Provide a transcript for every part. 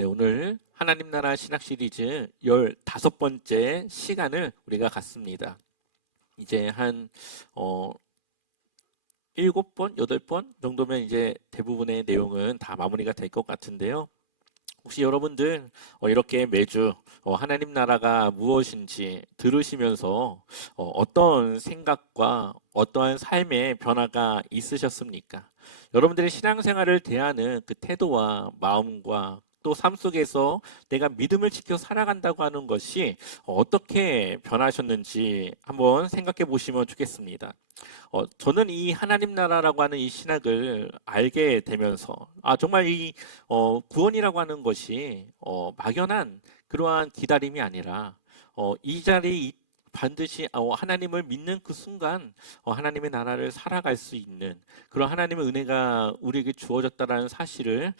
네, 오늘 하나님 나라 신학 시리즈 15번째 시간을 우리가 갖습니다. 이제 한 7번, 8번 정도면 이제 대부분의 내용은 다 마무리가 될 것 같은데요. 혹시 여러분들 이렇게 매주 하나님 나라가 무엇인지 들으시면서 어떤 생각과 어떠한 삶의 변화가 있으셨습니까? 여러분들의 신앙생활을 대하는 그 태도와 마음과 또 삶 속에서 내가 믿음을 지켜 살아간다고 하는 것이 어떻게 변하셨는지 한번 생각해 보시면 좋겠습니다. 저는 이 하나님 나라라고 하는 이 신학을 알게 되면서 정말 이 구원이라고 하는 것이 막연한 그러한 기다림이 아니라 이 자리 반드시 하나님을 믿는 그 순간 하나님의 나라를 살아갈 수 있는 그런 하나님의 은혜가 우리에게 주어졌다라는 사실을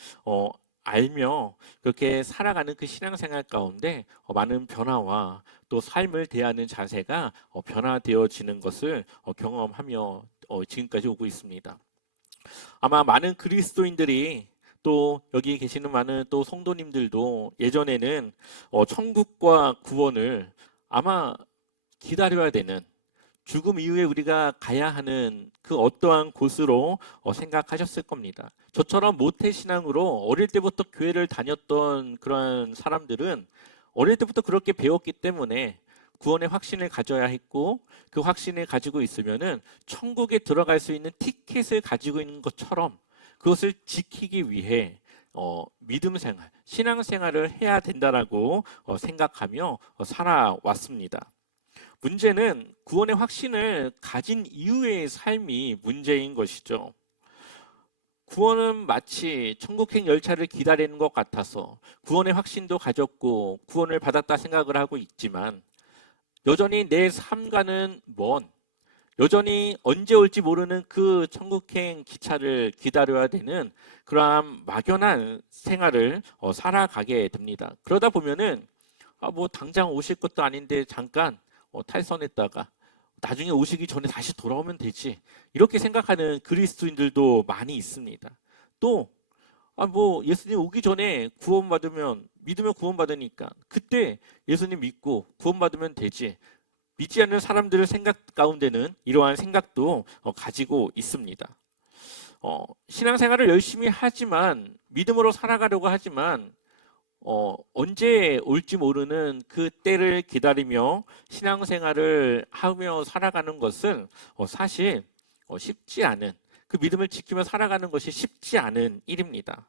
알며 그렇게 살아가는 그 신앙생활 가운데 많은 변화와 또 삶을 대하는 자세가 변화되어지는 것을 경험하며 지금까지 오고 있습니다. 아마 많은 그리스도인들이 또 여기 계시는 많은 또 성도님들도 예전에는 천국과 구원을 아마 기다려야 되는 죽음 이후에 우리가 가야 하는 그 어떠한 곳으로 생각하셨을 겁니다. 저처럼 모태신앙으로 어릴 때부터 교회를 다녔던 그런 사람들은 어릴 때부터 그렇게 배웠기 때문에 구원의 확신을 가져야 했고 그 확신을 가지고 있으면은 천국에 들어갈 수 있는 티켓을 가지고 있는 것처럼 그것을 지키기 위해 믿음 생활, 신앙 생활을 해야 된다라고 생각하며 살아왔습니다. 문제는 구원의 확신을 가진 이후의 삶이 문제인 것이죠. 구원은 마치 천국행 열차를 기다리는 것 같아서 구원의 확신도 가졌고 구원을 받았다 생각을 하고 있지만 여전히 내 삶과는 먼, 여전히 언제 올지 모르는 그 천국행 기차를 기다려야 되는 그러한 막연한 생활을 살아가게 됩니다. 그러다 보면은 뭐 당장 오실 것도 아닌데 잠깐 탈선했다가 나중에 오시기 전에 다시 돌아오면 되지. 이렇게 생각하는 그리스도인들도 많이 있습니다. 또 뭐 예수님 오기 전에 구원받으면 믿으면 구원받으니까 그때 예수님 믿고 구원받으면 되지. 믿지 않는 사람들의 생각 가운데는 이러한 생각도 가지고 있습니다. 신앙생활을 열심히 하지만 믿음으로 살아가려고 하지만 언제 올지 모르는 그 때를 기다리며 신앙생활을 하며 살아가는 것은 사실 쉽지 않은 그 믿음을 지키며 살아가는 것이 쉽지 않은 일입니다.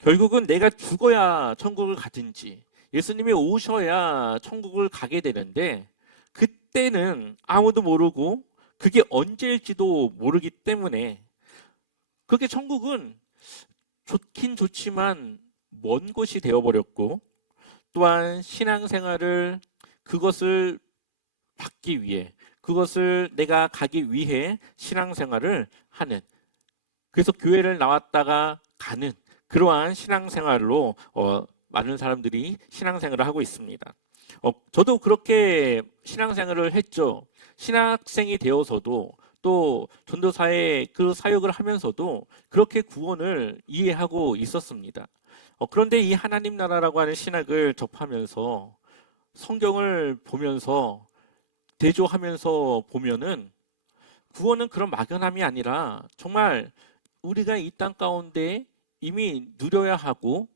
결국은 내가 죽어야 천국을 가든지 예수님이 오셔야 천국을 가게 되는데 그때는 아무도 모르고 그게 언제일지도 모르기 때문에 그렇게 천국은 좋긴 좋지만 먼 곳이 되어버렸고 또한 신앙생활을 그것을 받기 위해 그것을 내가 가기 위해 신앙생활을 하는 그래서 교회를 나왔다가 가는 그러한 신앙생활로 많은 사람들이 신앙생활을 하고 있습니다. 저도 그렇게 신앙생활을 했죠. 신학생이 되어서도 또 전도사의 그 사역을 하면서도 그렇게 구원을 이해하고 있었습니다. 그런데 이 하나님 나라라고 하는 신학을 접하면서 성경을 보면서 대조하면서 보면은 구원은 그런 막연함이 아니라 정말 우리가 이 땅 가운데 이미 누려야 하고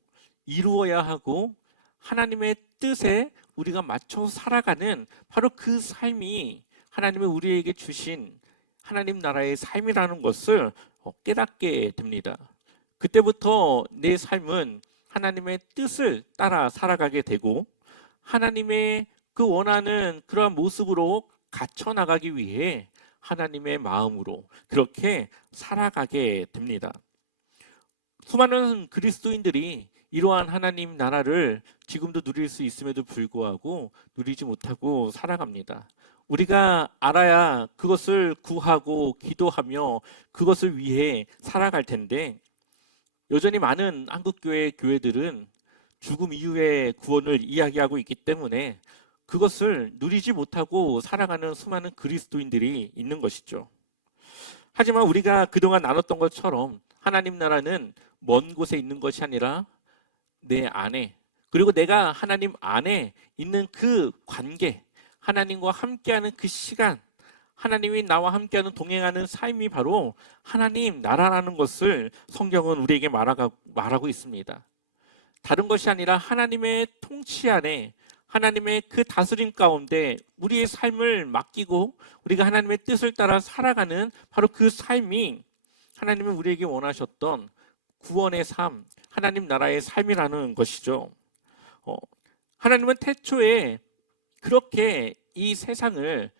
이루어야 하고 하나님의 뜻에 우리가 맞춰 살아가는 바로 그 삶이 하나님이 우리에게 주신 하나님 나라의 삶이라는 것을 깨닫게 됩니다. 그때부터 내 삶은 하나님의 뜻을 따라 살아가게 되고 하나님의 그 원하는 그러한 모습으로 갇혀 나가기 위해 하나님의 마음으로 그렇게 살아가게 됩니다. 수많은 그리스도인들이 이러한 하나님 나라를 지금도 누릴 수 있음에도 불구하고 누리지 못하고 살아갑니다. 우리가 알아야 그것을 구하고 기도하며 그것을 위해 살아갈 텐데 여전히 많은 한국교회 교회들은 죽음 이후의 구원을 이야기하고 있기 때문에 그것을 누리지 못하고 살아가는 수많은 그리스도인들이 있는 것이죠. 하지만 우리가 그동안 나눴던 것처럼 하나님 나라는 먼 곳에 있는 것이 아니라 내 안에, 그리고 내가 하나님 안에 있는 그 관계, 하나님과 함께하는 그 시간, 하나님이 나와 함께하는 동행하는 삶이 바로 하나님 나라라는 것을 성경은 우리에게 말하고 있습니다. 다른 것이 아니라 하나님의 통치 안에, 하나님의 그 다스림 가운데 우리의 삶을 맡기고 우리가 하나님의 뜻을 따라 살아가는 바로 그 삶이 하나님은 우리에게 원하셨던 구원의 삶, 하나님 나라의 삶이라는 것이죠. 하나님은 태초에 그렇게 이 세상을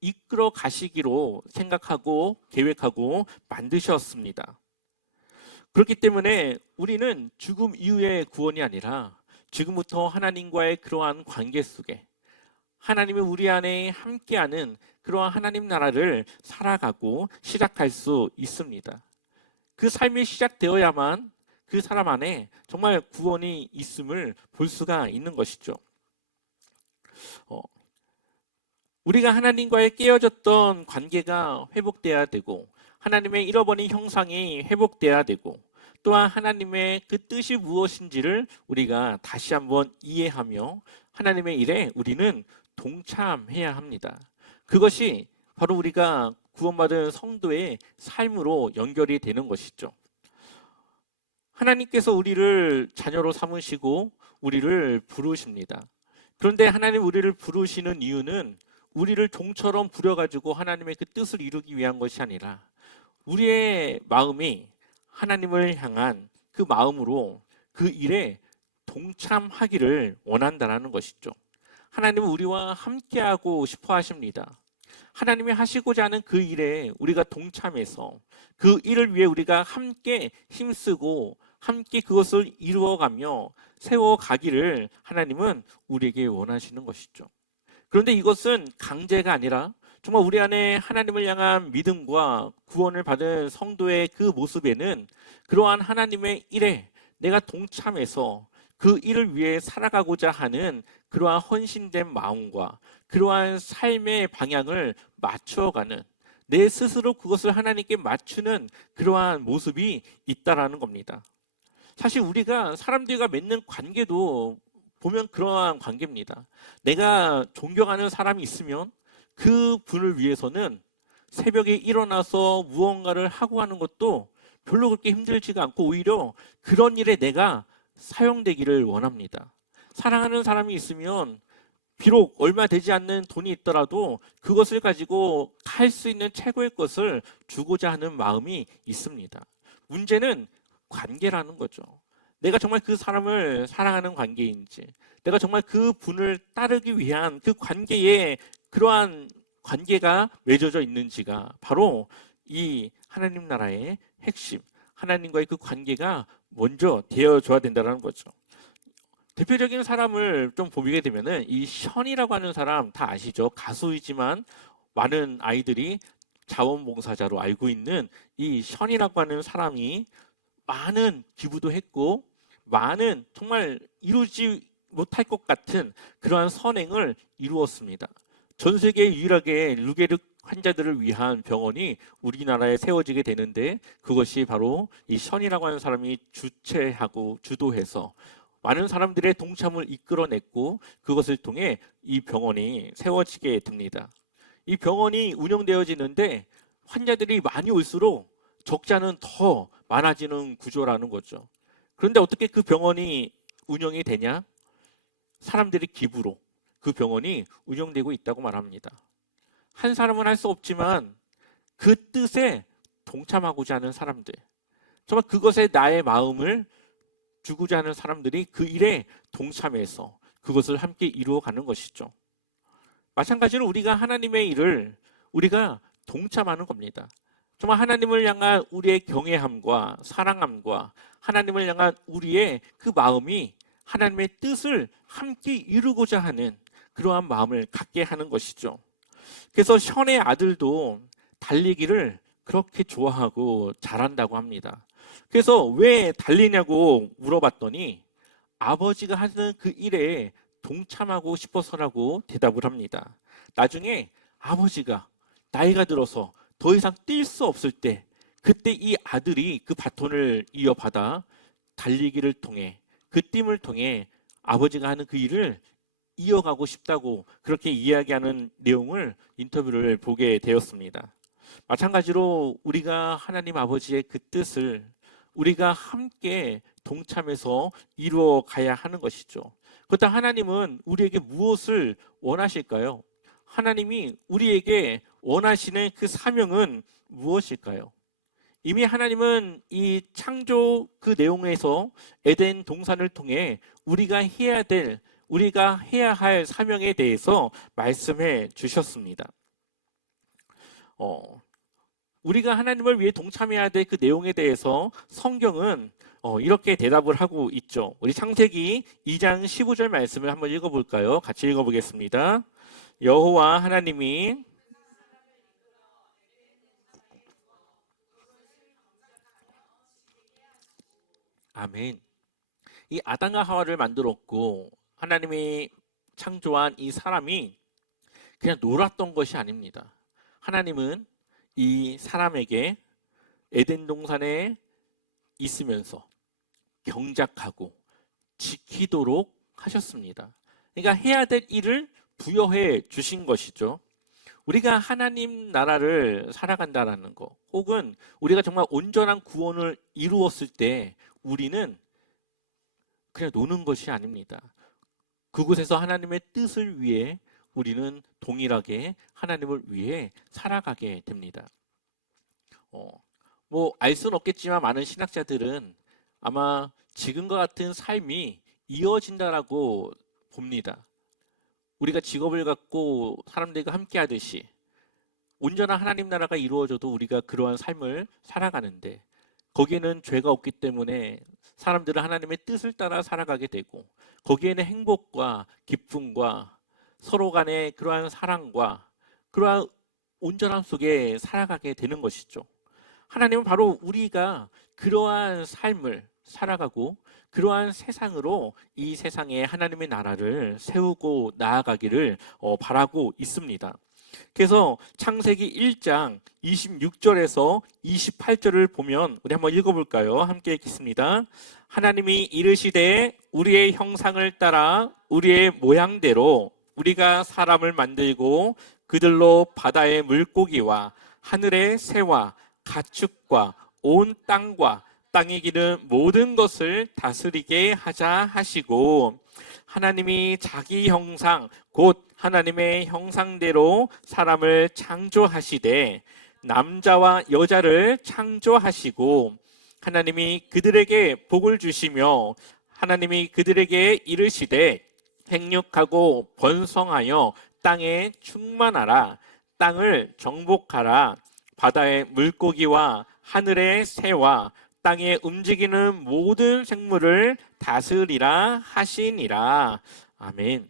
이끌어 가시기로 생각하고 계획하고 만드셨습니다. 그렇기 때문에 우리는 죽음 이후의 구원이 아니라 지금부터 하나님과의 그러한 관계 속에 하나님이 우리 안에 함께하는 그러한 하나님 나라를 살아가고 시작할 수 있습니다. 그 삶이 시작되어야만 그 사람 안에 정말 구원이 있음을 볼 수가 있는 것이죠. 우리가 하나님과의 깨어졌던 관계가 회복돼야 되고 하나님의 잃어버린 형상이 회복돼야 되고 또한 하나님의 그 뜻이 무엇인지를 우리가 다시 한번 이해하며 하나님의 일에 우리는 동참해야 합니다. 그것이 바로 우리가 구원받은 성도의 삶으로 연결이 되는 것이죠. 하나님께서 우리를 자녀로 삼으시고 우리를 부르십니다. 그런데 하나님 우리를 부르시는 이유는 우리를 종처럼 부려가지고 하나님의 그 뜻을 이루기 위한 것이 아니라 우리의 마음이 하나님을 향한 그 마음으로 그 일에 동참하기를 원한다는 것이죠. 하나님은 우리와 함께하고 싶어 하십니다. 하나님이 하시고자 하는 그 일에 우리가 동참해서 그 일을 위해 우리가 함께 힘쓰고 함께 그것을 이루어가며 세워가기를 하나님은 우리에게 원하시는 것이죠. 그런데 이것은 강제가 아니라 정말 우리 안에 하나님을 향한 믿음과 구원을 받은 성도의 그 모습에는 그러한 하나님의 일에 내가 동참해서 그 일을 위해 살아가고자 하는 그러한 헌신된 마음과 그러한 삶의 방향을 맞추어가는 내 스스로 그것을 하나님께 맞추는 그러한 모습이 있다라는 겁니다. 사실 우리가 사람들과 맺는 관계도 보면 그러한 관계입니다. 내가 존경하는 사람이 있으면 그 분을 위해서는 새벽에 일어나서 무언가를 하고 하는 것도 별로 그렇게 힘들지가 않고 오히려 그런 일에 내가 사용되기를 원합니다. 사랑하는 사람이 있으면 비록 얼마 되지 않는 돈이 있더라도 그것을 가지고 할 수 있는 최고의 것을 주고자 하는 마음이 있습니다. 문제는 관계라는 거죠. 내가 정말 그 사람을 사랑하는 관계인지, 내가 정말 그 분을 따르기 위한 그 관계에 그러한 관계가 맺어져 있는지가 바로 이 하나님 나라의 핵심, 하나님과의 그 관계가 먼저 되어줘야 된다는 거죠. 대표적인 사람을 좀 보게 되면은 이 션이라고 하는 사람 다 아시죠? 가수이지만 많은 아이들이 자원봉사자로 알고 있는 이 션이라고 하는 사람이 많은 기부도 했고 많은 정말 이루지 못할 것 같은 그러한 선행을 이루었습니다. 전 세계 유일하게 루게르 환자들을 위한 병원이 우리나라에 세워지게 되는데 그것이 바로 이 션이라고 하는 사람이 주최하고 주도해서 많은 사람들의 동참을 이끌어냈고 그것을 통해 이 병원이 세워지게 됩니다. 이 병원이 운영되어지는데 환자들이 많이 올수록 적자는 더 많아지는 구조라는 거죠. 그런데 어떻게 그 병원이 운영이 되냐? 사람들의 기부로 그 병원이 운영되고 있다고 말합니다. 한 사람은 할 수 없지만 그 뜻에 동참하고자 하는 사람들, 정말 그것에 나의 마음을 주고자 하는 사람들이 그 일에 동참해서 그것을 함께 이루어가는 것이죠. 마찬가지로 우리가 하나님의 일을 우리가 동참하는 겁니다. 정말 하나님을 향한 우리의 경외함과 사랑함과 하나님을 향한 우리의 그 마음이 하나님의 뜻을 함께 이루고자 하는 그러한 마음을 갖게 하는 것이죠. 그래서 션의 아들도 달리기를 그렇게 좋아하고 잘한다고 합니다. 그래서 왜 달리냐고 물어봤더니 아버지가 하는 그 일에 동참하고 싶어서라고 대답을 합니다. 나중에 아버지가 나이가 들어서 더 이상 뛸 수 없을 때 그때 이 아들이 그 바톤을 이어받아 달리기를 통해 그 띠을 통해 아버지가 하는 그 일을 이어가고 싶다고 그렇게 이야기하는 내용을 인터뷰를 보게 되었습니다. 마찬가지로 우리가 하나님 아버지의 그 뜻을 우리가 함께 동참해서 이루어 가야 하는 것이죠. 그렇다면 하나님은 우리에게 무엇을 원하실까요? 하나님이 우리에게 원하시는 그 사명은 무엇일까요? 이미 하나님은 이 창조 그 내용에서 에덴 동산을 통해 우리가 해야 할 사명에 대해서 말씀해 주셨습니다. 우리가 하나님을 위해 동참해야 될 그 내용에 대해서 성경은 이렇게 대답을 하고 있죠. 우리 창세기 2장 15절 말씀을 한번 읽어볼까요? 같이 읽어보겠습니다. 여호와 하나님이 아멘. 이 아담과 하와를 만들었고 하나님이 창조한 이 사람이 그냥 놀았던 것이 아닙니다. 하나님은 이 사람에게 에덴 동산에 있으면서 경작하고 지키도록 하셨습니다. 그러니까 해야 될 일을 부여해 주신 것이죠. 우리가 하나님 나라를 살아간다라는 거, 혹은 우리가 정말 온전한 구원을 이루었을 때 우리는 그냥 노는 것이 아닙니다. 그곳에서 하나님의 뜻을 위해 우리는 동일하게 하나님을 위해 살아가게 됩니다. 알 수는 없겠지만 많은 신학자들은 아마 지금과 같은 삶이 이어진다라고 봅니다. 우리가 직업을 갖고 사람들과 함께 하듯이 온전한 하나님 나라가 이루어져도 우리가 그러한 삶을 살아가는데 거기에는 죄가 없기 때문에 사람들은 하나님의 뜻을 따라 살아가게 되고 거기에는 행복과 기쁨과 서로 간의 그러한 사랑과 그러한 온전함 속에 살아가게 되는 것이죠. 하나님은 바로 우리가 그러한 삶을 살아가고 그러한 세상으로 이 세상에 하나님의 나라를 세우고 나아가기를 바라고 있습니다. 그래서 창세기 1장 26절에서 28절을 보면 우리 한번 읽어볼까요? 함께 읽겠습니다. 하나님이 이르시되 우리의 형상을 따라 우리의 모양대로 우리가 사람을 만들고 그들로 바다의 물고기와 하늘의 새와 가축과 온 땅과 땅에 기는 모든 것을 다스리게 하자 하시고 하나님이 자기 형상 곧 하나님의 형상대로 사람을 창조하시되 남자와 여자를 창조하시고 하나님이 그들에게 복을 주시며 하나님이 그들에게 이르시되 생육하고 번성하여 땅에 충만하라 땅을 정복하라 바다의 물고기와 하늘의 새와 땅에 움직이는 모든 생물을 다스리라 하시니라. 아멘.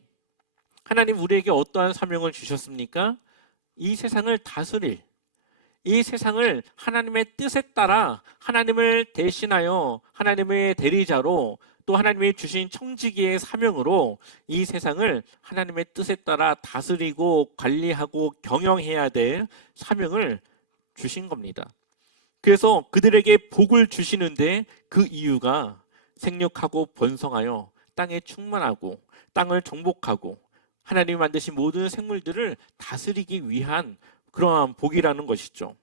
하나님 우리에게 어떠한 사명을 주셨습니까? 이 세상을 다스릴, 이 세상을 하나님의 뜻에 따라 하나님을 대신하여 하나님의 대리자로 또 하나님이 주신 청지기의 사명으로 이 세상을 하나님의 뜻에 따라 다스리고 관리하고 경영해야 될 사명을 주신 겁니다. 그래서 그들에게 복을 주시는데 그 이유가 생육하고 번성하여 땅에 충만하고 땅을 정복하고 하나님이 만드신 모든 생물들을 다스리기 위한 그러한 복이라는 것이죠.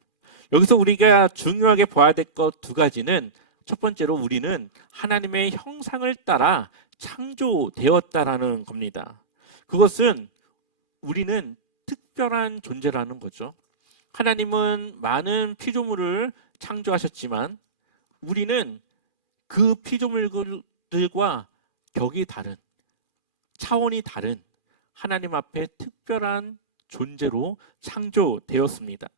여기서 우리가 중요하게 봐야 될 것 두 가지는 첫 번째로 우리는 하나님의 형상을 따라 창조되었다라는 겁니다. 그것은 우리는 특별한 존재라는 거죠. 하나님은 많은 피조물을 창조하셨지만 우리는 그 피조물들과 격이 다른, 차원이 다른 하나님 앞에 특별한 존재로 창조되었습니다.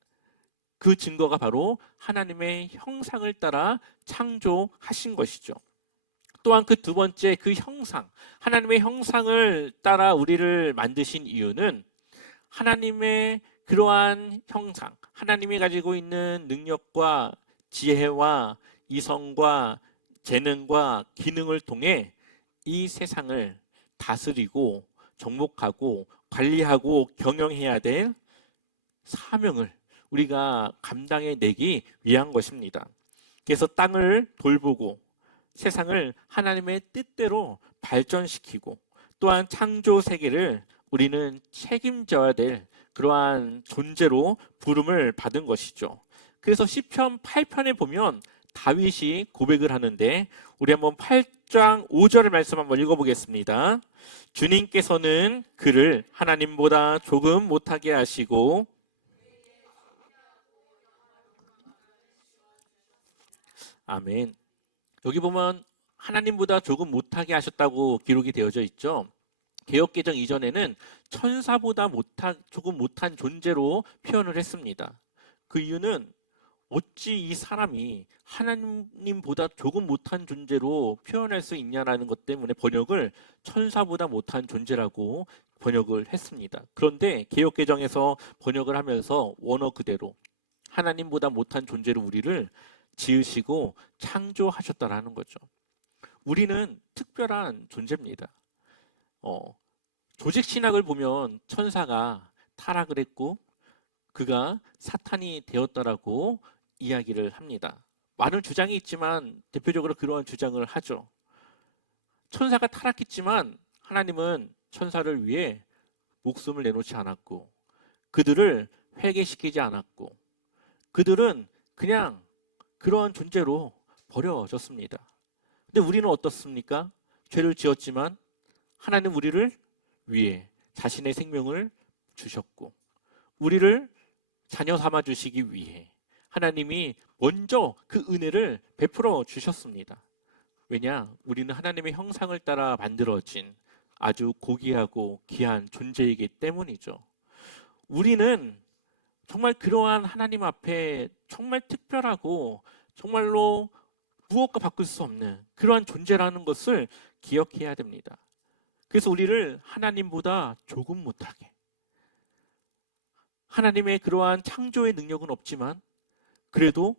그 증거가 바로 하나님의 형상을 따라 창조하신 것이죠. 또한 그 두 번째 그 형상, 하나님의 형상을 따라 우리를 만드신 이유는 하나님의 그러한 형상, 하나님이 가지고 있는 능력과 지혜와 이성과 재능과 기능을 통해 이 세상을 다스리고 정복하고 관리하고 경영해야 될 사명을 우리가 감당해 내기 위한 것입니다. 그래서 땅을 돌보고 세상을 하나님의 뜻대로 발전시키고 또한 창조 세계를 우리는 책임져야 될 그러한 존재로 부름을 받은 것이죠. 그래서 시편 8편에 보면 다윗이 고백을 하는데 우리 한번 8장 5절의 말씀 한번 읽어보겠습니다. 주님께서는 그를 하나님보다 조금 못하게 하시고 아멘. 여기 보면 하나님보다 조금 못하게 하셨다고 기록이 되어져 있죠. 개역개정 이전에는 천사보다 조금 못한 존재로 표현을 했습니다. 그 이유는 어찌 이 사람이 하나님보다 조금 못한 존재로 표현할 수 있냐라는 것 때문에 번역을 천사보다 못한 존재라고 번역을 했습니다. 그런데 개역개정에서 번역을 하면서 원어 그대로 하나님보다 못한 존재로 우리를 지으시고 창조하셨다라는 거죠. 우리는 특별한 존재입니다. 조직 신학을 보면 천사가 타락을 했고 그가 사탄이 되었다라고 이야기를 합니다. 많은 주장이 있지만 대표적으로 그러한 주장을 하죠. 천사가 타락했지만 하나님은 천사를 위해 목숨을 내놓지 않았고 그들을 회개시키지 않았고 그들은 그냥 그러한 존재로 버려졌습니다. 근데 우리는 어떻습니까? 죄를 지었지만 하나님 우리를 위해 자신의 생명을 주셨고 우리를 자녀 삼아 주시기 위해 하나님이 먼저 그 은혜를 베풀어 주셨습니다. 왜냐? 우리는 하나님의 형상을 따라 만들어진 아주 고귀하고 귀한 존재이기 때문이죠. 우리는 정말 그러한 하나님 앞에 정말 특별하고 정말로 무엇과 바꿀 수 없는 그러한 존재라는 것을 기억해야 됩니다. 그래서 우리를 하나님보다 조금 못하게, 하나님의 그러한 창조의 능력은 없지만 그래도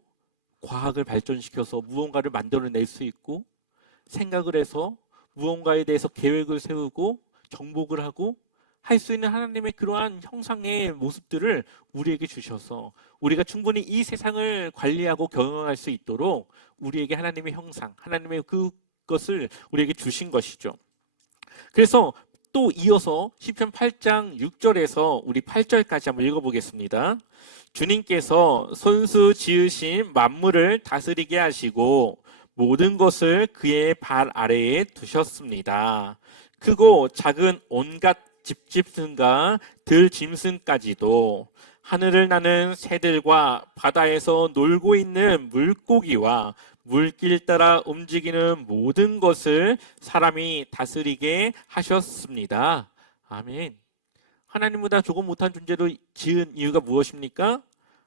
과학을 발전시켜서 무언가를 만들어낼 수 있고 생각을 해서 무언가에 대해서 계획을 세우고 정복을 하고 할 수 있는 하나님의 그러한 형상의 모습들을 우리에게 주셔서 우리가 충분히 이 세상을 관리하고 경영할 수 있도록 우리에게 하나님의 형상, 하나님의 그것을 우리에게 주신 것이죠. 그래서 또 이어서 시편 8장 6절에서 우리 8절까지 한번 읽어보겠습니다. 주님께서 손수 지으신 만물을 다스리게 하시고 모든 것을 그의 발 아래에 두셨습니다. 크고 작은 온갖 집짐승과 들짐승까지도 하늘을 나는 새들과 바다에서 놀고 있는 물고기와 물길 따라 움직이는 모든 것을 사람이 다스리게 하셨습니다. 아멘. 하나님보다 조금 못한 존재로 지은 이유가 무엇입니까?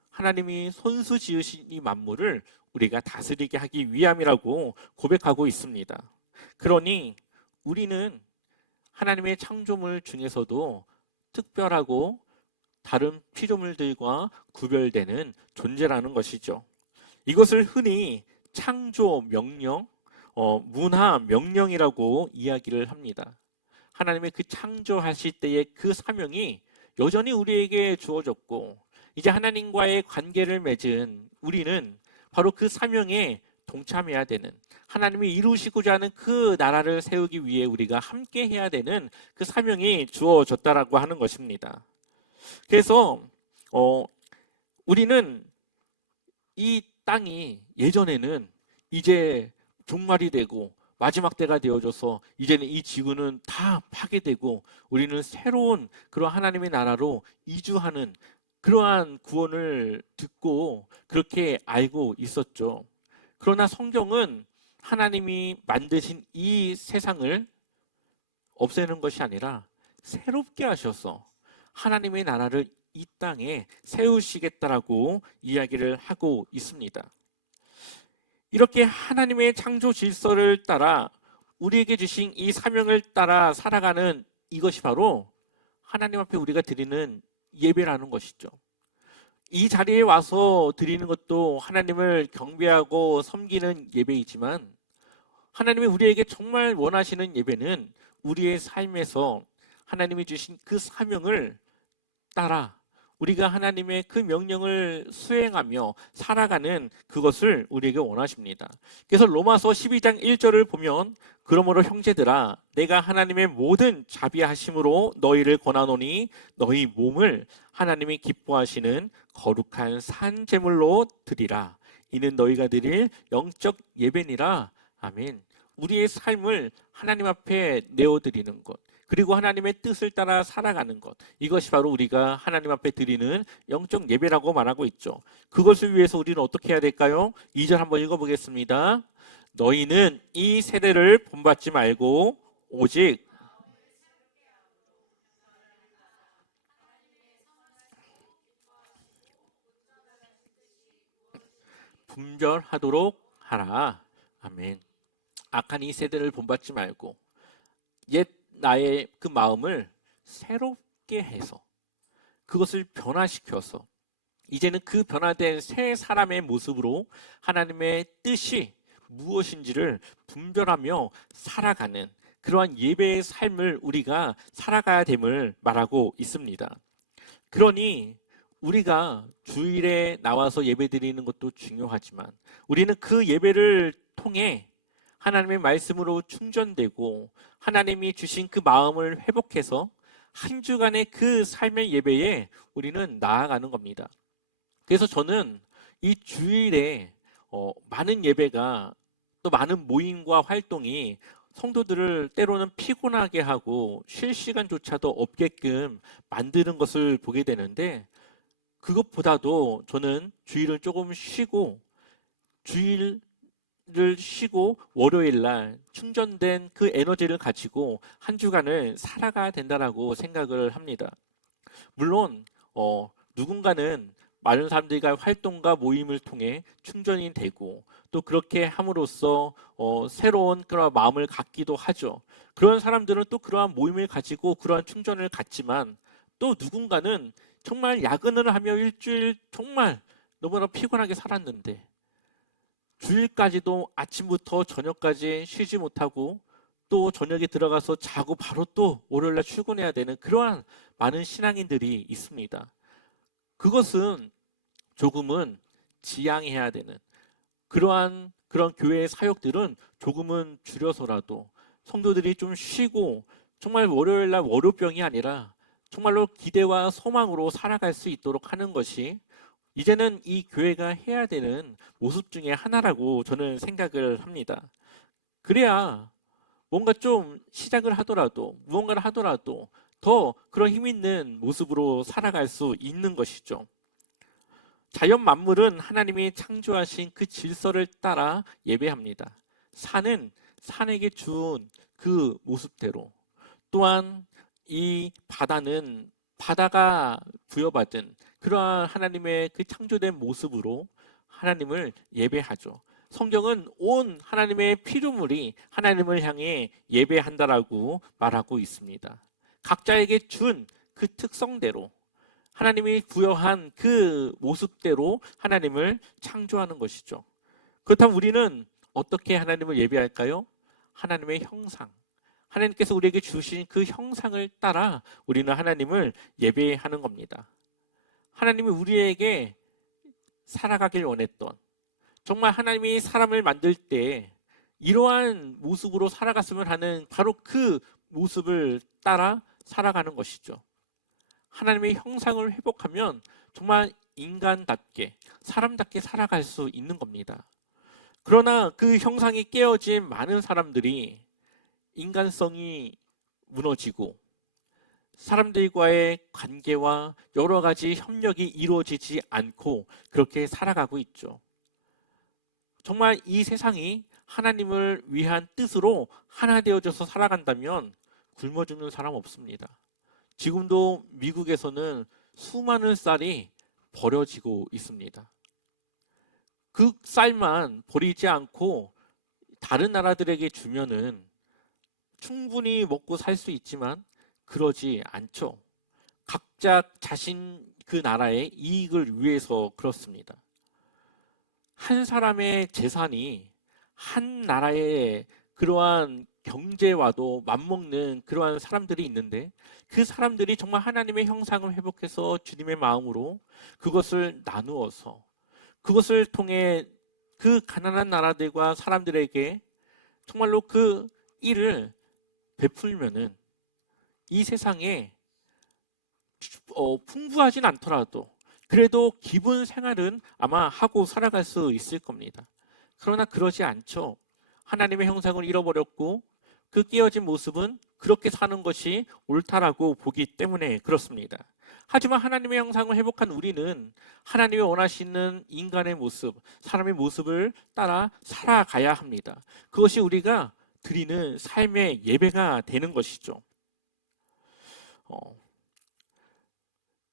하나님이 손수 지으신 이 만물을 우리가 다스리게 하기 위함이라고 고백하고 있습니다. 그러니 우리는 하나님의 창조물 중에서도 특별하고 다른 피조물들과 구별되는 존재라는 것이죠. 이것을 흔히 창조 명령, 문화 명령이라고 이야기를 합니다. 하나님의 그 창조하실 때의 그 사명이 여전히 우리에게 주어졌고 이제 하나님과의 관계를 맺은 우리는 바로 그 사명에 동참해야 되는 하나님이 이루시고자 하는 그 나라를 세우기 위해 우리가 함께 해야 되는 그 사명이 주어졌다라고 하는 것입니다. 그래서 우리는 이 땅이 예전에는 이제 종말이 되고 마지막 때가 되어져서 이제는 이 지구는 다 파괴되고 우리는 새로운 그런 하나님의 나라로 이주하는 그러한 구원을 듣고 그렇게 알고 있었죠. 그러나 성경은 하나님이 만드신 이 세상을 없애는 것이 아니라 새롭게 하셔서 하나님의 나라를 이 땅에 세우시겠다라고 이야기를 하고 있습니다. 이렇게 하나님의 창조 질서를 따라 우리에게 주신 이 사명을 따라 살아가는 이것이 바로 하나님 앞에 우리가 드리는 예배라는 것이죠. 이 자리에 와서 드리는 것도 하나님을 경배하고 섬기는 예배이지만 하나님이 우리에게 정말 원하시는 예배는 우리의 삶에서 하나님이 주신 그 사명을 따라 우리가 하나님의 그 명령을 수행하며 살아가는 그것을 우리에게 원하십니다. 그래서 로마서 12장 1절을 보면 그러므로 형제들아 내가 하나님의 모든 자비하심으로 너희를 권하노니 너희 몸을 하나님이 기뻐하시는 거룩한 산 제물로 드리라. 이는 너희가 드릴 영적 예배니라. 아멘. 우리의 삶을 하나님 앞에 내어드리는 것, 그리고 하나님의 뜻을 따라 살아가는 것, 이것이 바로 우리가 하나님 앞에 드리는 영적 예배라고 말하고 있죠. 그것을 위해서 우리는 어떻게 해야 될까요? 2절 한번 읽어보겠습니다. 너희는 이 세대를 본받지 말고 오직 분별하도록 하라. 아멘. 악한 이 세대를 본받지 말고 옛 나의 그 마음을 새롭게 해서 그것을 변화시켜서 이제는 그 변화된 새 사람의 모습으로 하나님의 뜻이 무엇인지를 분별하며 살아가는 그러한 예배의 삶을 우리가 살아가야 됨을 말하고 있습니다. 그러니 우리가 주일에 나와서 예배드리는 것도 중요하지만 우리는 그 예배를 통해 하나님의 말씀으로 충전되고 하나님이 주신 그 마음을 회복해서 한 주간의 그 삶의 예배에 우리는 나아가는 겁니다. 그래서 저는 이 주일에 많은 예배가 또 많은 모임과 활동이 성도들을 때로는 피곤하게 하고 쉴 시간조차도 없게끔 만드는 것을 보게 되는데, 그것보다도 저는 주일을 조금 쉬고 주일을 쉬고 월요일 날 충전된 그 에너지를 가지고 한 주간을 살아가야 된다라고 생각을 합니다. 물론 누군가는 많은 사람들과 활동과 모임을 통해 충전이 되고 또 그렇게 함으로써 새로운 그런 마음을 갖기도 하죠. 그런 사람들은 또 그러한 모임을 가지고 그러한 충전을 갖지만, 또 누군가는 정말 야근을 하며 일주일 정말 너무나 피곤하게 살았는데 주일까지도 아침부터 저녁까지 쉬지 못하고 또 저녁에 들어가서 자고 바로 또 월요일날 출근해야 되는 그러한 많은 신앙인들이 있습니다. 그것은 조금은 지양해야 되는 그런 교회의 사역들은 조금은 줄여서라도 성도들이 좀 쉬고 정말 월요일날 월요병이 아니라 정말로 기대와 소망으로 살아갈 수 있도록 하는 것이 이제는 이 교회가 해야 되는 모습 중에 하나라고 저는 생각을 합니다. 그래야 뭔가 좀 시작을 하더라도 무언가를 하더라도 더 그런 힘 있는 모습으로 살아갈 수 있는 것이죠. 자연 만물은 하나님이 창조하신 그 질서를 따라 예배합니다. 산은 산에게 준 그 모습대로, 또한 이 바다는 바다가 부여받은 그러한 하나님의 그 창조된 모습으로 하나님을 예배하죠. 성경은 온 하나님의 피조물이 하나님을 향해 예배한다라고 말하고 있습니다. 각자에게 준 그 특성대로 하나님이 부여한 그 모습대로 하나님을 창조하는 것이죠. 그렇다면 우리는 어떻게 하나님을 예배할까요? 하나님의 형상, 하나님께서 우리에게 주신 그 형상을 따라 우리는 하나님을 예배하는 겁니다. 하나님이 우리에게 살아가길 원했던, 정말 하나님이 사람을 만들 때 이러한 모습으로 살아갔으면 하는 바로 그 모습을 따라 살아가는 것이죠. 하나님의 형상을 회복하면 정말 인간답게, 사람답게 살아갈 수 있는 겁니다. 그러나 그 형상이 깨어진 많은 사람들이 인간성이 무너지고 사람들과의 관계와 여러 가지 협력이 이루어지지 않고 그렇게 살아가고 있죠. 정말 이 세상이 하나님을 위한 뜻으로 하나 되어져서 살아간다면 굶어 죽는 사람 없습니다. 지금도 미국에서는 수많은 쌀이 버려지고 있습니다. 그 쌀만 버리지 않고 다른 나라들에게 주면은 충분히 먹고 살 수 있지만 그러지 않죠. 각자 자신 그 나라의 이익을 위해서 그렇습니다. 한 사람의 재산이 한 나라의 그러한 경제와도 맞먹는 그러한 사람들이 있는데 그 사람들이 정말 하나님의 형상을 회복해서 주님의 마음으로 그것을 나누어서 그것을 통해 그 가난한 나라들과 사람들에게 정말로 그 일을 베풀면은 이 세상에 풍부하진 않더라도 그래도 기본 생활은 아마 하고 살아갈 수 있을 겁니다. 그러나 그러지 않죠. 하나님의 형상을 잃어버렸고 그 깨어진 모습은 그렇게 사는 것이 옳다라고 보기 때문에 그렇습니다. 하지만 하나님의 형상을 회복한 우리는 하나님이 원하시는 인간의 모습, 사람의 모습을 따라 살아가야 합니다. 그것이 우리가 드리는 삶의 예배가 되는 것이죠.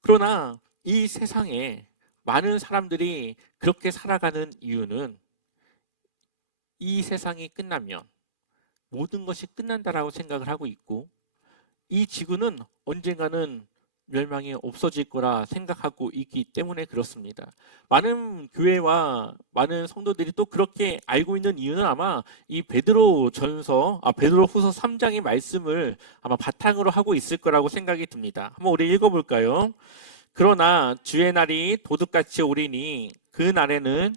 그러나 이 세상에 많은 사람들이 그렇게 살아가는 이유는 이 세상이 끝나면 모든 것이 끝난다라고 생각을 하고 있고 이 지구는 언젠가는 멸망이 없어질 거라 생각하고 있기 때문에 그렇습니다. 많은 교회와 많은 성도들이 또 그렇게 알고 있는 이유는 아마 이 베드로후서 3장의 말씀을 아마 바탕으로 하고 있을 거라고 생각이 듭니다. 한번 우리 읽어볼까요? 그러나 주의 날이 도둑같이 오리니 그 날에는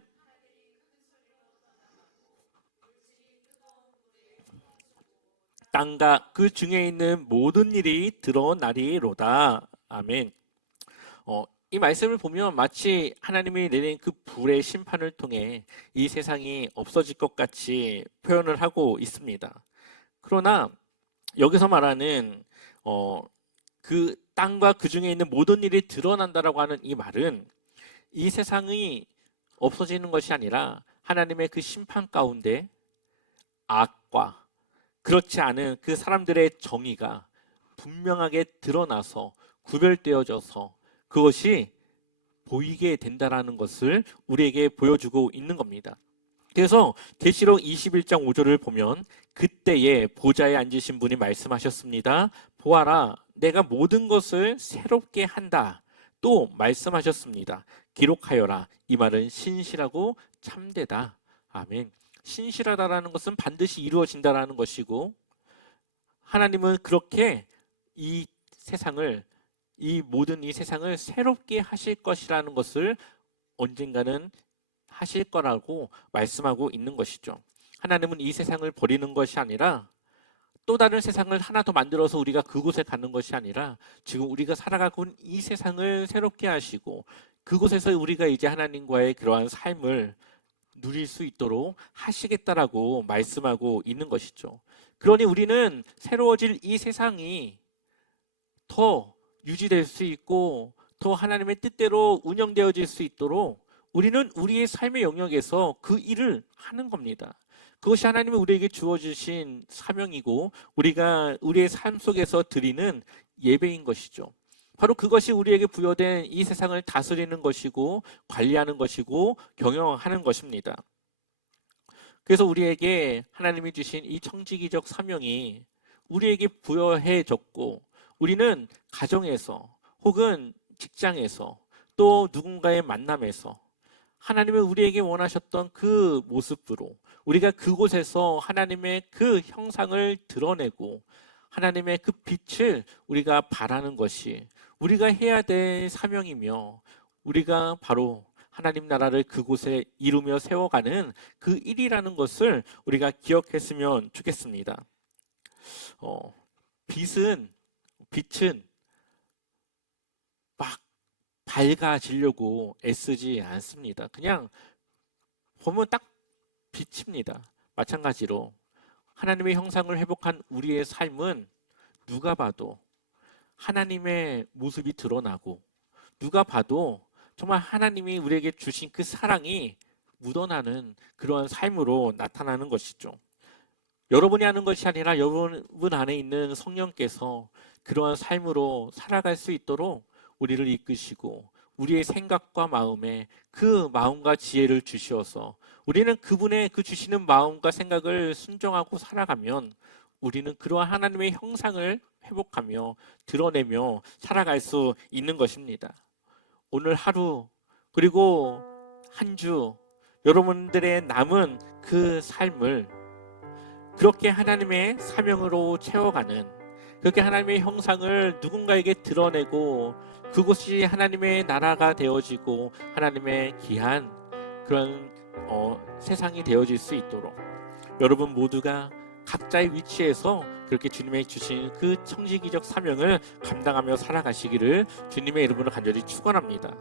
땅과 그 중에 있는 모든 일이 드러나리로다. 아멘. 이 말씀을 보면 마치 하나님이 내린 그 불의 심판을 통해 이 세상이 없어질 것 같이 표현을 하고 있습니다. 그러나 여기서 말하는 그 땅과 그 중에 있는 모든 일이 드러난다라고 하는 이 말은 이 세상이 없어지는 것이 아니라 하나님의 그 심판 가운데 악과 그렇지 않은 그 사람들의 정의가 분명하게 드러나서 구별되어져서 그것이 보이게 된다라는 것을 우리에게 보여주고 있는 겁니다. 그래서 계시록 21장 5절을 보면 그때에 보좌에 앉으신 분이 말씀하셨습니다. 보아라, 내가 모든 것을 새롭게 한다. 또 말씀하셨습니다. 기록하여라. 이 말은 신실하고 참되다. 아멘. 신실하다라는 것은 반드시 이루어진다라는 것이고 하나님은 그렇게 이 모든 세상을 새롭게 하실 것이라는 것을 언젠가는 하실 거라고 말씀하고 있는 것이죠. 하나님은 이 세상을 버리는 것이 아니라 또 다른 세상을 하나 더 만들어서 우리가 그곳에 가는 것이 아니라 지금 우리가 살아가고 있는 이 세상을 새롭게 하시고 그곳에서 우리가 이제 하나님과의 그러한 삶을 누릴 수 있도록 하시겠다라고 말씀하고 있는 것이죠. 그러니 우리는 새로워질 이 세상이 더 유지될 수 있고 더 하나님의 뜻대로 운영되어질 수 있도록 우리는 우리의 삶의 영역에서 그 일을 하는 겁니다. 그것이 하나님이 우리에게 주어주신 사명이고 우리가 우리의 삶 속에서 드리는 예배인 것이죠. 바로 그것이 우리에게 부여된 이 세상을 다스리는 것이고 관리하는 것이고 경영하는 것입니다. 그래서 우리에게 하나님이 주신 이 청지기적 사명이 우리에게 부여해졌고 우리는 가정에서 혹은 직장에서 또 누군가의 만남에서 하나님이 우리에게 원하셨던 그 모습으로 우리가 그곳에서 하나님의 그 형상을 드러내고 하나님의 그 빛을 우리가 바라는 것이 우리가 해야 될 사명이며 우리가 바로 하나님 나라를 그곳에 이루며 세워가는 그 일이라는 것을 우리가 기억했으면 좋겠습니다. 빛은 막 밝아지려고 애쓰지 않습니다. 그냥 보면 딱 빛입니다. 마찬가지로 하나님의 형상을 회복한 우리의 삶은 누가 봐도 하나님의 모습이 드러나고 누가 봐도 정말 하나님이 우리에게 주신 그 사랑이 묻어나는 그러한 삶으로 나타나는 것이죠. 여러분이 하는 것이 아니라 여러분 안에 있는 성령께서 그러한 삶으로 살아갈 수 있도록 우리를 이끄시고 우리의 생각과 마음에 그 마음과 지혜를 주시어서 우리는 그분의 그 주시는 마음과 생각을 순종하고 살아가면 우리는 그러한 하나님의 형상을 회복하며 드러내며 살아갈 수 있는 것입니다. 오늘 하루 그리고 한 주 여러분들의 남은 그 삶을 그렇게 하나님의 사명으로 채워가는, 그렇게 하나님의 형상을 누군가에게 드러내고 그곳이 하나님의 나라가 되어지고 하나님의 귀한 그런 세상이 되어질 수 있도록 여러분 모두가 각자의 위치에서 그렇게 주님의 주신 그 청지기적 사명을 감당하며 살아가시기를 주님의 이름으로 간절히 축원합니다.